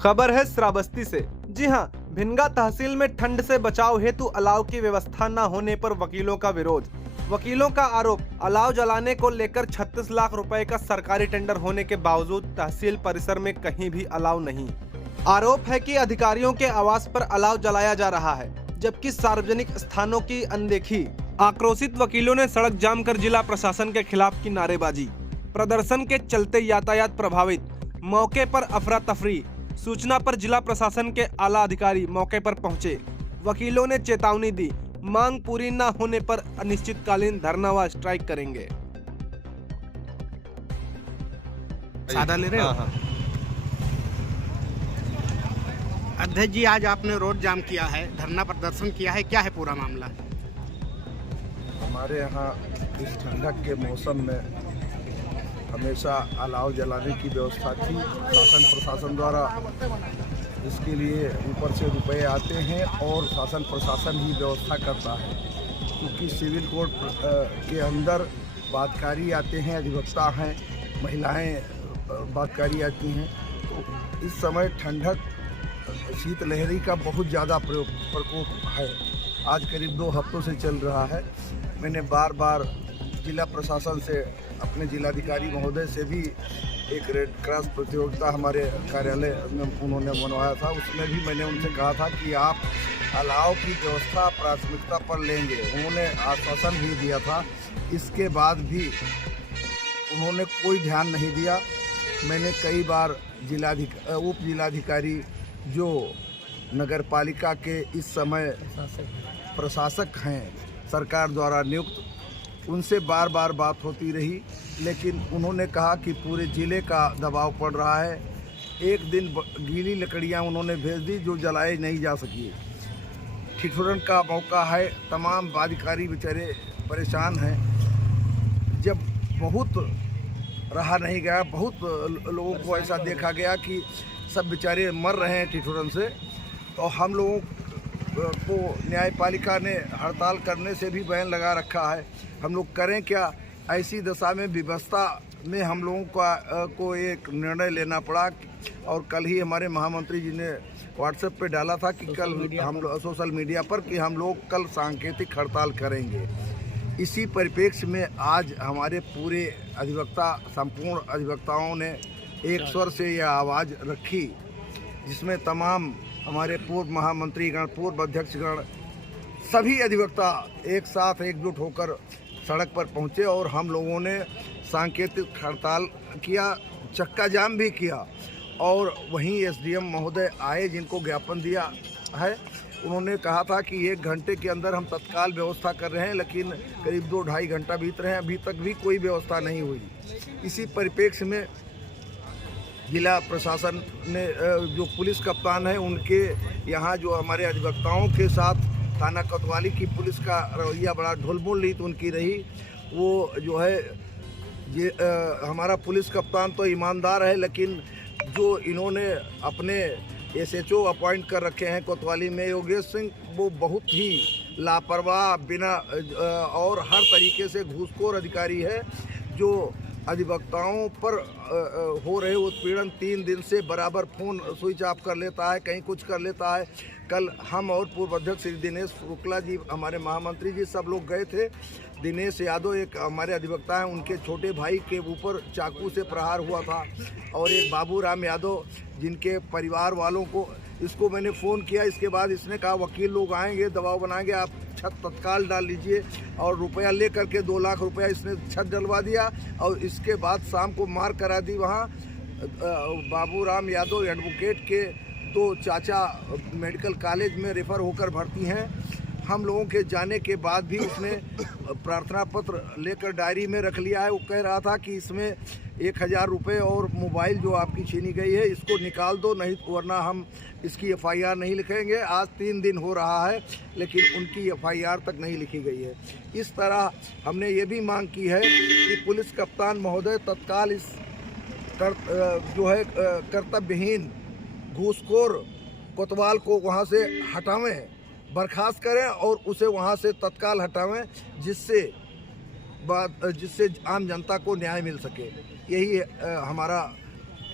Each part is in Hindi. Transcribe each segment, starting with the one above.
खबर है श्रावस्ती से। जी हां, भिनगा तहसील में ठंड से बचाव हेतु अलाव की व्यवस्था न होने पर वकीलों का विरोध। वकीलों का आरोप, अलाव जलाने को लेकर 36 लाख रुपए का सरकारी टेंडर होने के बावजूद तहसील परिसर में कहीं भी अलाव नहीं। आरोप है कि अधिकारियों के आवास पर अलाव जलाया जा रहा है, जबकि सार्वजनिक स्थानों की अनदेखी। आक्रोशित वकीलों ने सड़क जाम कर जिला प्रशासन के खिलाफ की नारेबाजी। प्रदर्शन के चलते यातायात प्रभावित, मौके पर अफरा तफरी। सूचना पर जिला प्रशासन के आला अधिकारी मौके पर पहुंचे। वकीलों ने चेतावनी दी, मांग पूरी न होने पर अनिश्चितकालीन धरना व स्ट्राइक करेंगे। सादा ले रहे हो? हाँ। अध्यक्ष जी, आज आपने रोड जाम किया है, धरना प्रदर्शन किया है, क्या है पूरा मामला? हमारे यहाँ इस ठंडक के मौसम में हमेशा अलाव जलाने की व्यवस्था थी शासन प्रशासन द्वारा। इसके लिए ऊपर से रुपए आते हैं और शासन प्रशासन ही व्यवस्था करता है, क्योंकि सिविल कोर्ट के अंदर बातकारी आते हैं, अधिवक्ता हैं, महिलाएं बातकारी आती हैं। तो इस समय ठंडक शीतलहरी का बहुत ज़्यादा प्रकोप है, आज करीब 2 हफ्तों से चल रहा है। मैंने बार बार जिला प्रशासन से, अपने जिलाधिकारी महोदय से भी एक रेड क्रॉस प्रतियोगिता हमारे कार्यालय में उन्होंने मनवाया था, उसमें भी मैंने उनसे कहा था कि आप अलाव की व्यवस्था प्राथमिकता पर लेंगे। उन्होंने आश्वासन भी दिया था, इसके बाद भी उन्होंने कोई ध्यान नहीं दिया। मैंने कई बार उप जिलाधिकारी जो नगर पालिका के इस समय प्रशासक हैं सरकार द्वारा नियुक्त, उनसे बार बार बात होती रही, लेकिन उन्होंने कहा कि पूरे ज़िले का दबाव पड़ रहा है। एक दिन गीली लकड़ियां उन्होंने भेज दी जो जलाई नहीं जा सकी। ठिठुरन का मौका है, तमाम अधिकारी बेचारे परेशान हैं। जब बहुत रहा नहीं गया, बहुत लोगों को ऐसा देखा गया कि सब बेचारे मर रहे हैं ठिठुरन से, तो हम लोगों को न्यायपालिका ने हड़ताल करने से भी बैन लगा रखा है। हम लोग करें क्या? ऐसी दशा में व्यवस्था में हम लोगों को एक निर्णय लेना पड़ा। और कल ही हमारे महामंत्री जी ने व्हाट्सएप पे डाला था कि कल हम लोग सोशल मीडिया पर कि हम लोग कल सांकेतिक हड़ताल करेंगे। इसी परिप्रेक्ष्य में आज हमारे पूरे अधिवक्ता, संपूर्ण अधिवक्ताओं ने एक स्वर से यह आवाज़ रखी, जिसमें तमाम हमारे पूर्व महामंत्रीगण, पूर्व अध्यक्षगण, सभी अधिवक्ता एक साथ एकजुट होकर सड़क पर पहुंचे और हम लोगों ने सांकेतिक हड़ताल किया, चक्का जाम भी किया। और वहीं एसडीएम महोदय आए, जिनको ज्ञापन दिया है। उन्होंने कहा था कि 1 घंटे के अंदर हम तत्काल व्यवस्था कर रहे हैं, लेकिन करीब 2-2.5 घंटा बीत रहे हैं, अभी तक भी कोई व्यवस्था नहीं हुई। इसी परिप्रेक्ष्य में जिला प्रशासन ने, जो पुलिस कप्तान है, उनके यहाँ जो हमारे अधिवक्ताओं के साथ थाना कोतवाली की पुलिस का रवैया बड़ा ढुलमुल नीति उनकी रही। वो जो है ये हमारा पुलिस कप्तान तो ईमानदार है, लेकिन जो इन्होंने अपने एसएचओ अपॉइंट कर रखे हैं कोतवाली में, योगेश सिंह, वो बहुत ही लापरवाह, बिना और हर तरीके से घूसखोर अधिकारी है, जो अधिवक्ताओं पर हो रहे उत्पीड़न 3 दिन से बराबर फ़ोन स्विच ऑफ कर लेता है, कहीं कुछ कर लेता है। कल हम और पूर्व अध्यक्ष श्री दिनेश शुक्ला जी, हमारे महामंत्री जी, सब लोग गए थे। दिनेश यादव एक हमारे अधिवक्ता हैं, उनके छोटे भाई के ऊपर चाकू से प्रहार हुआ था। और एक बाबूराम यादव, जिनके परिवार वालों को, इसको मैंने फ़ोन किया, इसके बाद इसने कहा वकील लोग आएंगे, दबाव बनाएंगे, आप छत तत्काल डाल लीजिए। और रुपया ले करके 2 लाख रुपया इसने छत डलवा दिया। और इसके बाद शाम को मार करा दी। वहाँ बाबूराम यादव एडवोकेट के 2 चाचा मेडिकल कॉलेज में रेफ़र होकर भर्ती हैं। हम लोगों के जाने के बाद भी उसने प्रार्थना पत्र लेकर डायरी में रख लिया है। वो कह रहा था कि इसमें 1000 रुपये और मोबाइल जो आपकी छीनी गई है, इसको निकाल दो, नहीं वरना हम इसकी एफआईआर नहीं लिखेंगे। आज 3 दिन हो रहा है, लेकिन उनकी एफआईआर तक नहीं लिखी गई है। इस तरह हमने ये भी मांग की है कि पुलिस कप्तान महोदय तत्काल इस कर्तव्यहीन घूसखोर कोतवाल को वहाँ से हटावें, बर्खास्त करें और उसे वहाँ से तत्काल हटावें, जिससे आम जनता को न्याय मिल सके। यही हमारा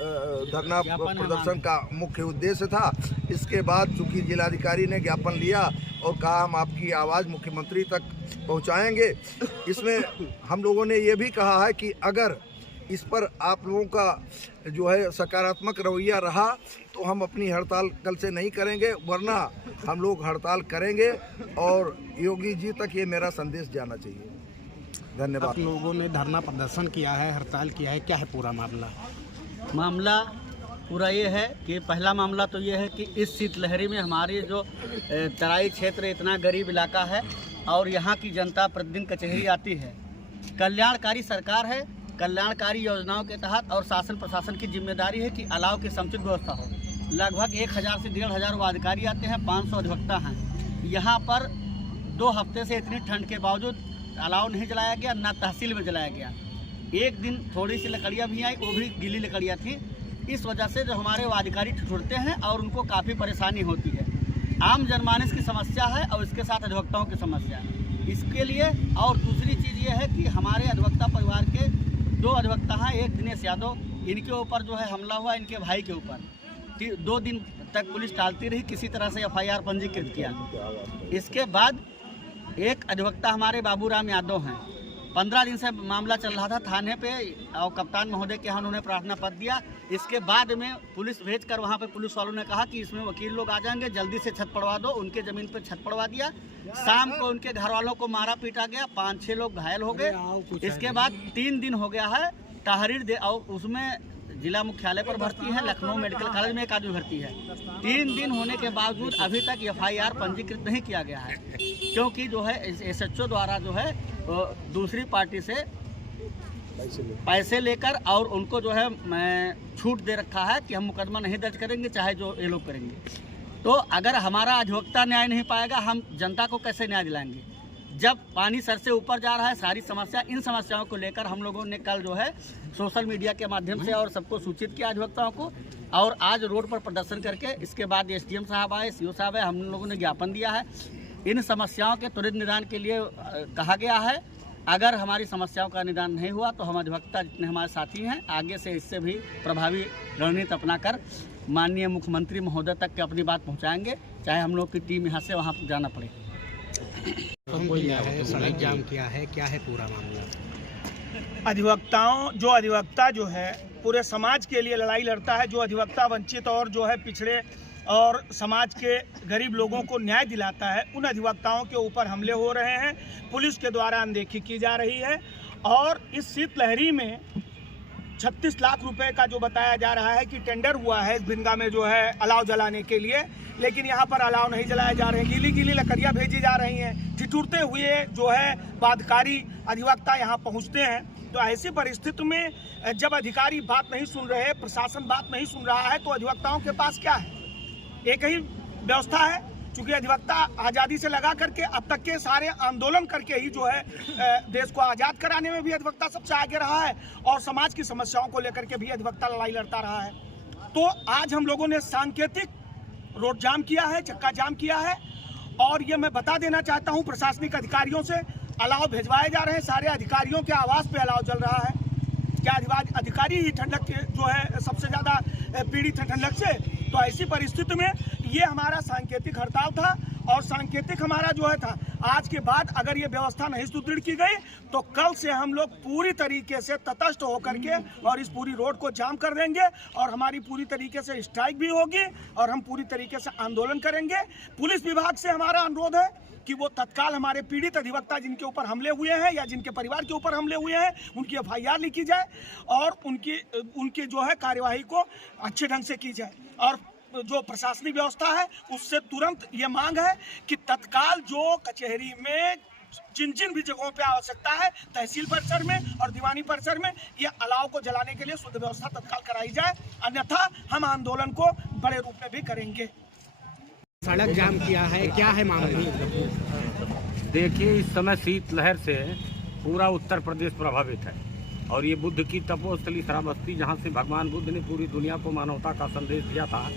धरना प्रदर्शन का मुख्य उद्देश्य था। इसके बाद चूंकि जिलाधिकारी ने ज्ञापन लिया और कहा हम आपकी आवाज़ मुख्यमंत्री तक पहुंचाएंगे, इसमें हम लोगों ने ये भी कहा है कि अगर इस पर आप लोगों का जो है सकारात्मक रवैया रहा तो हम अपनी हड़ताल कल से नहीं करेंगे, वरना हम लोग हड़ताल करेंगे और योगी जी तक ये मेरा संदेश जाना चाहिए। धन्यवाद। आप लोगों ने धरना प्रदर्शन किया है, हड़ताल किया है, क्या है पूरा मामला? मामला पूरा ये है कि पहला मामला तो ये है कि इस शीतलहरी में हमारी जो तराई क्षेत्र इतना गरीब इलाका है और यहाँ की जनता प्रतिदिन कचहरी आती है। कल्याणकारी सरकार है, कल्याणकारी योजनाओं के तहत और शासन प्रशासन की जिम्मेदारी है कि अलाव की समुचित व्यवस्था हो। लगभग 1000 से 1500 वो अधिकारी आते हैं, 500 अधिवक्ता हैं। यहाँ पर 2 हफ्ते से इतनी ठंड के बावजूद अलाव नहीं जलाया गया, ना तहसील में जलाया गया। एक दिन थोड़ी सी लकड़ियाँ भी आई, वो भी गीली लकड़ियाँ थी। इस वजह से जो हमारे वो अधिकारी ठिठुरते हैं और उनको काफ़ी परेशानी होती है। आम जनमानस की समस्या है और इसके साथ अधिवक्ताओं की समस्या है। इसके लिए और दूसरी चीज़ ये है कि हमारे अधिवक्ता परिवार के 2 अधिवक्ता हैं, एक दिनेश यादव, इनके ऊपर जो है हमला हुआ इनके भाई के ऊपर। 2 दिन तक पुलिस टालती रही, किसी तरह से FIR पंजीकृत किया। इसके बाद एक अधिवक्ता हमारे बाबूराम यादव हैं, 15 दिन से मामला चल रहा था थाने पे और कप्तान महोदय के यहाँ उन्होंने प्रार्थना पत्र दिया। इसके बाद में पुलिस भेजकर वहाँ पे पुलिस वालों ने कहा कि इसमें वकील लोग आ जाएंगे, जल्दी से छत पड़वा दो। उनके ज़मीन पे छत पड़वा दिया। शाम को उनके घर वालों को मारा पीटा गया, 5-6 लोग घायल हो गए। इसके बाद 3 दिन हो गया है तहरीर दे, और उसमें जिला मुख्यालय पर भर्ती है, लखनऊ मेडिकल कॉलेज में एक आदमी भर्ती है। 3 दिन होने के बावजूद अभी तक FIR पंजीकृत नहीं किया गया है, क्योंकि जो है SHO द्वारा जो है दूसरी पार्टी से पैसे लेकर और उनको जो है छूट दे रखा है कि हम मुकदमा नहीं दर्ज करेंगे, चाहे जो ये लोग करेंगे। तो अगर हमारा अधिवक्ता न्याय नहीं पाएगा, हम जनता को कैसे न्याय दिलाएंगे? जब पानी सर से ऊपर जा रहा है सारी समस्या, इन समस्याओं को लेकर हम लोगों ने कल जो है सोशल मीडिया के माध्यम से और सबको सूचित किया अधिवक्ताओं को, और आज रोड पर प्रदर्शन करके इसके बाद SDM साहब आए, CO साहब आए, हम लोगों ने ज्ञापन दिया है। इन समस्याओं के त्वरित निदान के लिए कहा गया है। अगर हमारी समस्याओं का निदान नहीं हुआ तो हम अधिवक्ता जितने हमारे साथी हैं आगे से इससे भी प्रभावी रणनीति अपनाकर माननीय मुख्यमंत्री महोदय तक के अपनी बात पहुंचाएंगे, चाहे हम लोग की टीम यहाँ से वहाँ जाना पड़े। सड़क जाम किया है, क्या है पूरा मामला? अधिवक्ता जो है पूरे समाज के लिए लड़ाई लड़ता है, जो अधिवक्ता वंचित और जो है पिछड़े और समाज के गरीब लोगों को न्याय दिलाता है, उन अधिवक्ताओं के ऊपर हमले हो रहे हैं, पुलिस के द्वारा अनदेखी की जा रही है। और इस शीतलहरी में 36 लाख रुपए का जो बताया जा रहा है कि टेंडर हुआ है इस भिनगा में जो है अलाव जलाने के लिए, लेकिन यहाँ पर अलाव नहीं जलाए जा रहे हैं, गीली गीली लकड़ियाँ भेजी जा रही हैं। ठिठुरते हुए जो है बाध्यकारी अधिवक्ता यहाँ पहुँचते हैं। तो ऐसी परिस्थिति में जब अधिकारी बात नहीं सुन रहे, प्रशासन बात नहीं सुन रहा है, तो अधिवक्ताओं के पास क्या है? एक ही व्यवस्था है, चूंकि अधिवक्ता आज़ादी से लगा करके अब तक के सारे आंदोलन करके ही जो है देश को आज़ाद कराने में भी अधिवक्ता सबसे आगे रहा है और समाज की समस्याओं को लेकर के भी अधिवक्ता लड़ाई लड़ता रहा है। तो आज हम लोगों ने सांकेतिक रोड जाम किया है, चक्का जाम किया है। और ये मैं बता देना चाहता हूँ प्रशासनिक अधिकारियों से, अलाव भिजवाए जा रहे हैं, सारे अधिकारियों के आवास पे अलाव जल रहा है। क्या अधिकारी ही ठंडक जो है सबसे ज़्यादा पीड़ित है ठंडक से? तो ऐसी परिस्थिति में ये हमारा सांकेतिक हड़ताल था और सांकेतिक हमारा जो है था। आज के बाद अगर ये व्यवस्था नहीं सुदृढ़ की गई तो कल से हम लोग पूरी तरीके से तटस्थ होकर के और इस पूरी रोड को जाम कर देंगे और हमारी पूरी तरीके से स्ट्राइक भी होगी और हम पूरी तरीके से आंदोलन करेंगे। पुलिस विभाग से हमारा अनुरोध है कि वो तत्काल हमारे पीड़ित अधिवक्ता जिनके ऊपर हमले हुए हैं या जिनके परिवार के ऊपर हमले हुए हैं उनकी FIR लिखी जाए और उनकी जो है कार्यवाही को अच्छे ढंग से की जाए। और जो प्रशासनिक व्यवस्था है उससे तुरंत ये मांग है कि तत्काल जो कचहरी में जिन जिन भी जगहों पे आवश्यकता है, तहसील परिसर में और दीवानी परिसर में, ये अलाव को जलाने के लिए शुद्ध व्यवस्था तत्काल कराई जाए, अन्यथा हम आंदोलन को बड़े रूप में भी करेंगे। सड़क जाम किया है, क्या है मामला? देखिए, इस समय शीतलहर से पूरा उत्तर प्रदेश प्रभावित है और ये बुद्ध की तपोस्थली श्रावस्ती, जहाँ से भगवान बुद्ध ने पूरी दुनिया को मानवता का संदेश दिया था,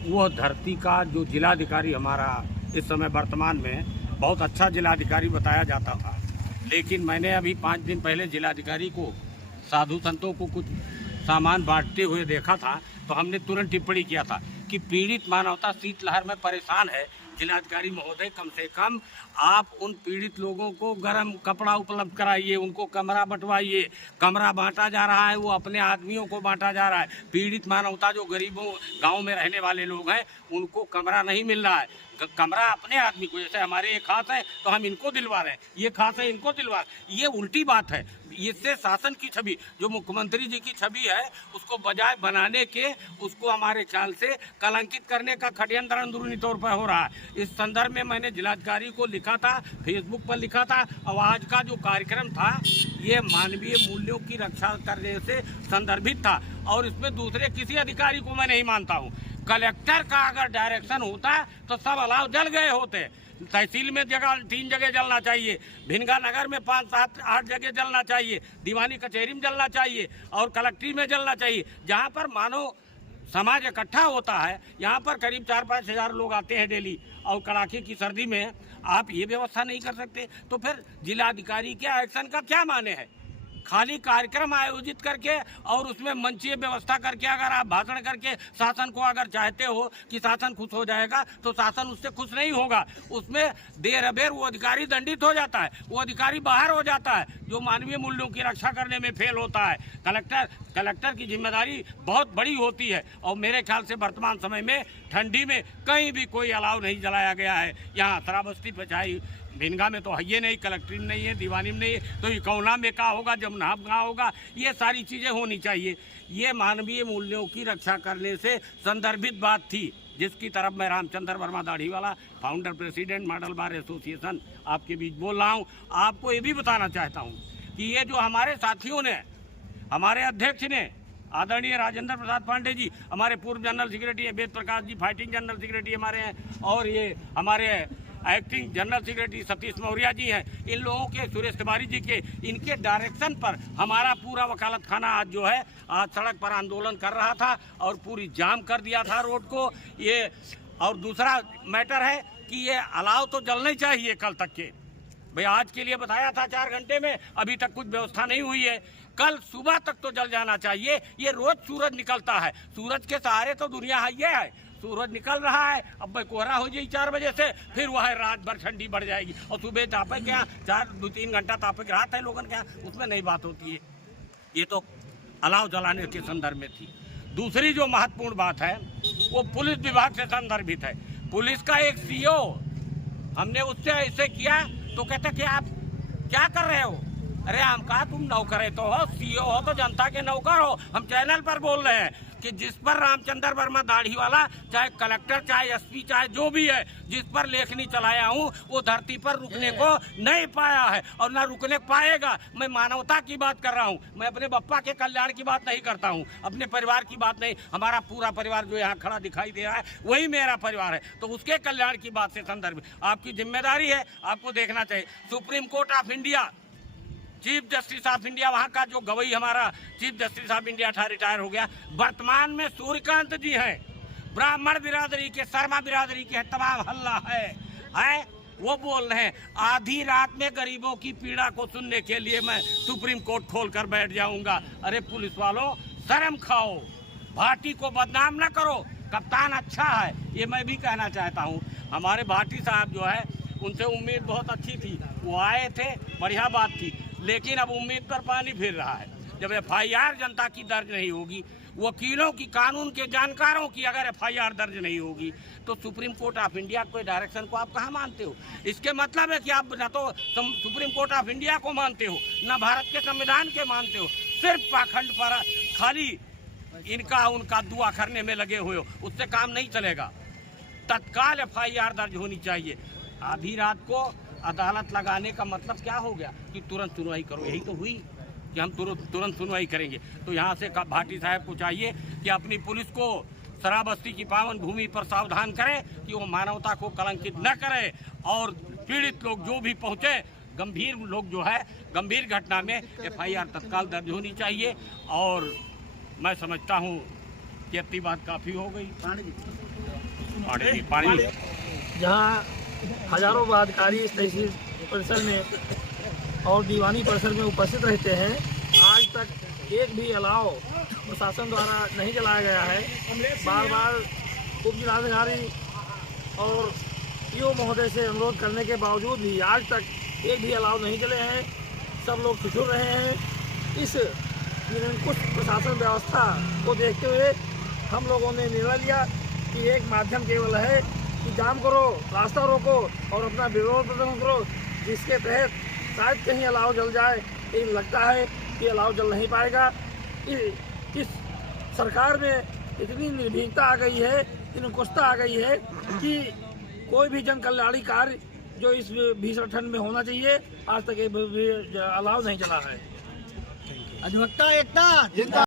वह धरती का जो जिलाधिकारी हमारा इस समय वर्तमान में बहुत अच्छा जिलाधिकारी बताया जाता था, लेकिन मैंने अभी 5 दिन पहले जिलाधिकारी को, साधु संतों को कुछ सामान बांटते हुए देखा था तो हमने तुरंत टिप्पणी किया था कि पीड़ित मानवता शीतलहर में परेशान है। जिलाधिकारी महोदय, कम से कम आप उन पीड़ित लोगों को गर्म कपड़ा उपलब्ध कराइए, उनको कमरा बंटवाइए। कमरा बांटा जा रहा है, वो अपने आदमियों को बांटा जा रहा है। पीड़ित मानवता जो गरीबों गांव में रहने वाले लोग हैं उनको कमरा नहीं मिल रहा है। कमरा अपने आदमी को, जैसे हमारे ये खास है तो हम इनको दिलवा रहे हैं, ये खास है इनको दिलवा रहे हैं। ये उल्टी बात है। इससे शासन की छवि, जो मुख्यमंत्री जी की छवि है, उसको बजाय बनाने के उसको हमारे ख्याल से कलंकित करने का षड्यंत्र अंदरूनी तौर पर हो रहा है। इस संदर्भ में मैंने जिलाधिकारी को लिखा था, फेसबुक पर लिखा था। और आज का जो कार्यक्रम था ये मानवीय मूल्यों की रक्षा करने से संदर्भित था और इसमें दूसरे किसी अधिकारी को मैं नहीं मानता हूँ। कलेक्टर का अगर डायरेक्शन होता तो सब अलाव जल गए होते। तहसील में 3 जगह जलना चाहिए, भिनगा नगर में 5, 7, 8 जगह जलना चाहिए, दीवानी कचहरी में जलना चाहिए और कलेक्ट्री में जलना चाहिए। जहाँ पर मानो समाज इकट्ठा होता है, यहाँ पर करीब 4-5 हज़ार लोग आते हैं डेली और कड़ाके की सर्दी में आप ये व्यवस्था नहीं कर सकते तो फिर जिलाधिकारी के एक्शन का क्या माने है? खाली कार्यक्रम आयोजित करके और उसमें मंचीय व्यवस्था करके अगर आप भाषण करके शासन को अगर चाहते हो कि शासन खुश हो जाएगा तो शासन उससे खुश नहीं होगा। उसमें देर अबेर वो अधिकारी दंडित हो जाता है, वो अधिकारी बाहर हो जाता है जो मानवीय मूल्यों की रक्षा करने में फेल होता है। कलेक्टर की जिम्मेदारी बहुत बड़ी होती है और मेरे ख्याल से वर्तमान समय में ठंडी में कहीं भी कोई अलाव नहीं जलाया गया है। यहाँ शराबस्ती पे चाहे भिनगा में तो है ये नहीं, कलेक्ट्री में नहीं है, दीवानी में नहीं है, तो इकौना में कहाँ होगा, जमुना में कहाँ होगा? ये सारी चीज़ें होनी चाहिए। ये मानवीय मूल्यों की रक्षा करने से संदर्भित बात थी, जिसकी तरफ मैं रामचंद्र वर्मा दाढ़ीवाला, founder president model bar association आपके बीच बोल रहा हूँ। आपको ये भी बताना चाहता हूँ कि ये जो हमारे साथियों ने, हमारे अध्यक्ष ने, आदरणीय राजेंद्र प्रसाद पांडे जी, हमारे पूर्व general secretary Ved Prakash ji, fighting general secretary हमारे हैं, और ये हमारे acting general secretary Satish Maurya ji हैं, इन लोगों के, सुरेश तिवारी जी के, इनके डायरेक्शन पर हमारा पूरा वकालत खाना आज जो है आज सड़क पर आंदोलन कर रहा था और पूरी जाम कर दिया था रोड को। ये और दूसरा मैटर है कि ये अलाव तो जलने चाहिए कल तक के। भाई आज के लिए बताया था 4 घंटे में, अभी तक कुछ व्यवस्था नहीं हुई है। कल सुबह तक तो जल जाना चाहिए। ये रोज सूरज निकलता है, सूरज के सहारे तो दुनिया है। ये है सूरज निकल रहा है, अब भाई कोहरा हो जाए 4 बजे से, फिर वह रात भर ठंडी बढ़ जाएगी और सुबह तापे क्या 2-3 घंटा तापे की रात है लोगों के यहाँ, उसमें नहीं बात होती है। ये तो अलाव जलाने के संदर्भ में थी। दूसरी जो महत्वपूर्ण बात है वो पुलिस विभाग से संदर्भित है। पुलिस का एक सीओ, हमने उससे ऐसे किया तो कहते कि आप क्या कर रहे हो? अरे हम कहा तुम नौकर तो हो, सीओ हो तो जनता के नौकर हो। हम चैनल पर बोल रहे हैं कि जिस पर रामचंद्र वर्मा दाढ़ीवाला, चाहे कलेक्टर, चाहे एसपी, चाहे जो भी है, जिस पर लेखनी चलाया हूँ वो धरती पर रुकने को नहीं पाया है और ना रुकने पाएगा। मैं मानवता की बात कर रहा हूँ, मैं अपने बप्पा के कल्याण की बात नहीं करता हूँ, अपने परिवार की बात नहीं। हमारा पूरा परिवार जो यहाँ खड़ा दिखाई दे रहा है वही मेरा परिवार है, तो उसके कल्याण की बात से संदर्भ आपकी जिम्मेदारी है, आपको देखना चाहिए। Supreme court of India, chief justice of India, वहाँ का जो गवई हमारा चीफ जस्टिस ऑफ इंडिया था, रिटायर हो गया। वर्तमान में सूर्यकांत जी हैं, ब्राह्मण बिरादरी के, शर्मा बिरादरी के तमाम हल्ला है वो बोल रहे हैं आधी रात में गरीबों की पीड़ा को सुनने के लिए मैं सुप्रीम कोर्ट खोल कर बैठ जाऊंगा। अरे पुलिस वालों, शर्म खाओ, भाटी को बदनाम न करो। कप्तान अच्छा है, ये मैं भी कहना चाहता हूँ। हमारे भाटी साहब जो है उनसे उम्मीद बहुत अच्छी थी, वो आए थे, बढ़िया बात थी, लेकिन अब उम्मीद पर पानी फिर रहा है। जब एफआईआर जनता की दर्ज नहीं होगी, वकीलों की, कानून के जानकारों की अगर एफआईआर दर्ज नहीं होगी तो सुप्रीम कोर्ट ऑफ इंडिया के डायरेक्शन को आप कहाँ मानते हो? इसके मतलब है कि आप न तो सुप्रीम कोर्ट ऑफ इंडिया को मानते हो, न भारत के संविधान के मानते हो, सिर्फ पाखंड पर खाली इनका उनका दुआ करने में लगे हुए हो। उससे काम नहीं चलेगा। तत्काल एफआईआर दर्ज होनी चाहिए। आधी रात को अदालत लगाने का मतलब क्या हो गया कि तुरंत सुनवाई करो? यही तो हुई कि हम तुरंत सुनवाई करेंगे। तो यहाँ से भाटी साहब को चाहिए कि अपनी पुलिस को शराबस्ती की पावन भूमि पर सावधान करे कि वो मानवता को कलंकित न करे और पीड़ित लोग जो भी पहुँचे, गंभीर लोग जो है, गंभीर घटना में एफआईआर तत्काल दर्ज होनी चाहिए। और मैं समझता हूँ कि इतनी बात काफ़ी हो गई। पानी जहाँ हजारों पदाधिकारी इस तहसील परिसर में और दीवानी परिसर में उपस्थित रहते हैं, आज तक एक भी अलाव प्रशासन द्वारा नहीं जलाया गया है। बार बार उप जिलाधिकारी और ईओ महोदय से अनुरोध करने के बावजूद भी आज तक एक भी अलाव नहीं चले हैं। सब लोग ठिठुर रहे हैं। इस निरंकुश प्रशासन व्यवस्था को देखते हुए हम लोगों ने निर्णय लिया कि एक माध्यम केवल है कि जाम करो, रास्ता रोको और अपना विरोध प्रदर्शन करो, जिसके तहत शायद कहीं अलाव जल जाए। लेकिन लगता है कि अलाव जल नहीं पाएगा। इस सरकार में इतनी निर्भीकता आ गई है, निरंकुशता आ गई है कि कोई भी जन कल्याणी कार्य जो इस भीषण ठंड में होना चाहिए आज तक अलाव नहीं चला है। अधिवक्ता एकता